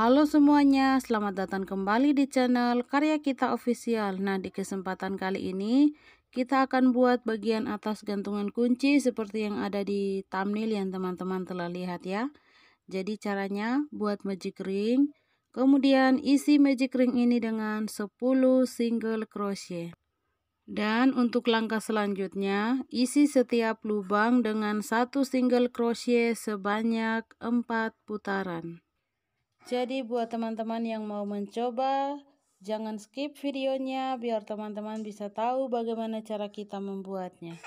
Halo semuanya, selamat datang kembali di channel Karya Kita Official. Nah, di kesempatan kali ini kita akan buat bagian atas gantungan kunci seperti yang ada di thumbnail yang teman-teman telah lihat ya. Jadi caranya buat magic ring, kemudian isi magic ring ini dengan 10 single crochet. Dan untuk langkah selanjutnya, isi setiap lubang dengan 1 single crochet sebanyak 4 putaran. Jadi buat teman-teman yang mau mencoba, jangan skip videonya biar teman-teman bisa tahu bagaimana cara kita membuatnya.